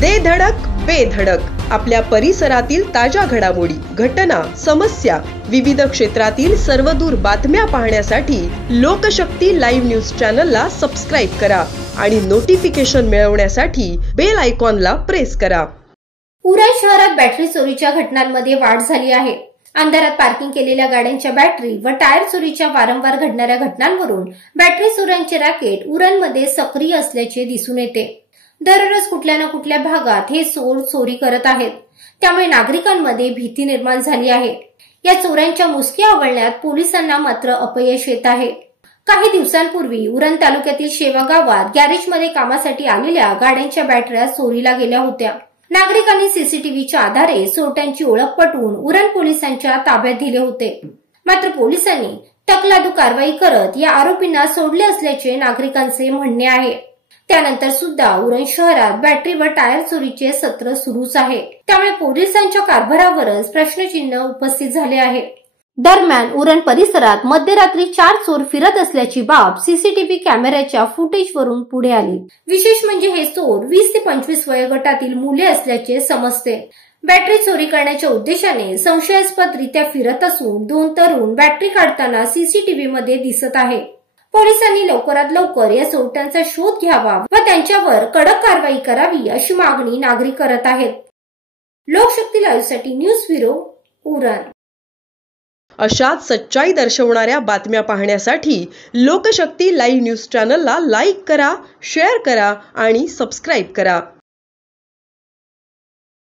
दे धडक बेधडक आपल्या परिसरातील ताज्या घडामोडी, घटना, समस्या, विविध क्षेत्रातील सर्वदूर बातम्या पाहण्यासाठी लोकशक्ती लाईव्ह न्यूज चॅनलला सबस्क्राईब करा आणि नोटिफिकेशन मिळवण्यासाठी बेल आयकॉनला प्रेस करा। उरण शहरात बॅटरी चोरीच्या घटनांमध्ये वाढ झाली आहे। अंधारात पार्किंग केलेल्या गाड्यांच्या बॅटरी व टायर चोरीच्या वारंवार घडणाऱ्या घटनांवरून बॅटरी चोऱ्यांचे रॅकेट उरणमध्ये सक्रिय असल्याचे दिसून येते। दररोज कुठल्या ना कुठल्या भागात हे चोर चोरी करत आहेत, त्यामुळे नागरिकांमध्ये भीती निर्माण झाली आहे। या चोरांच्या मुसक्या आवळण्यात पोलिसांना मात्र अपयश येत आहे। काही दिवसांपूर्वी उरण तालुक्यातील शेवा गावात गॅरेजमध्ये कामासाठी आलेल्या गाड्यांच्या बॅटऱ्या चोरीला गेल्या होत्या। नागरिकांनी सीसीटीव्हीच्या आधारे चोरट्यांची ओळख पटवून उरण पोलिसांच्या ताब्यात दिले होते, मात्र पोलिसांनी तकलादू कारवाई करत या आरोपींना सोडले असल्याचे नागरिकांचे म्हणणे आहे। त्यानंतर सुद्धा उरण शहरात बॅटरी व टायर चोरीचे सत्र सुरूच आहे, त्यामुळे पोलिसांच्या कारभारावरच प्रश्नचिन्ह उपस्थित झाले आहे। दरम्यान उरण परिसरात मध्यरात्री 4 चोर फिरत असल्याची बाब सीसीटीव्ही कॅमेऱ्याच्या फुटेजवरून पुढे आली। विशेष म्हणजे हे चोर 20 ते 25 वयोगटातील मुले असल्याचे समजते। बॅटरी चोरी करण्याच्या उद्देशाने संशयास्पदरित्या फिरत असून 2 तरुण बॅटरी काढताना सीसीटीव्ही मध्ये दिसत आहे। पोलिसांनी लवकरात लवकर या चोरट्यांचा शोध घ्यावा व त्यांच्यावर कडक कारवाई करावी अशी मागणी नागरिक करत आहेत। लोकशक्ती लाईव्हसाठी न्यूज ब्युरो उरण। अशाच सच्चाई दर्शवणाऱ्या बातम्या पाहण्यासाठी लोकशक्ती लाईव्ह न्यूज चॅनलला लाईक करा, शेअर करा आणि सबस्क्राईब करा।